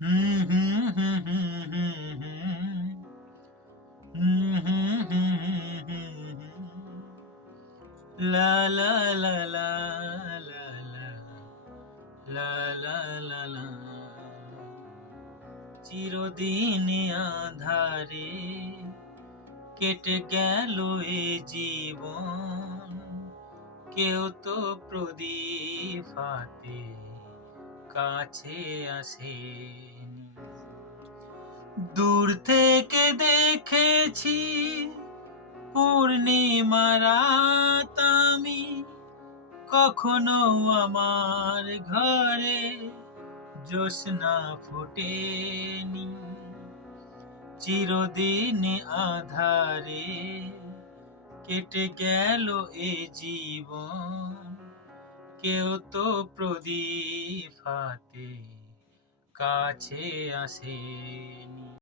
হুম হুম হুম হুম হুম হুম হুম হুম হুম হুম হুম। লা লা লা লা লা লা লা লা লা লা। চিরদিন আধারে কেটে গেল এ জীবন, কেউ তো প্রদীপ হাতে কাছে আসেনি। দূর থেকে দেখেছি পূর্ণিমা রাত আমি, কখনো আমার ঘরে জ্যোৎস্না ফোটেনি। চিরদিন আধারে কেটে গেল এ জীবন, কেউ তো প্রদীপ হাতে কাছে আসেনি।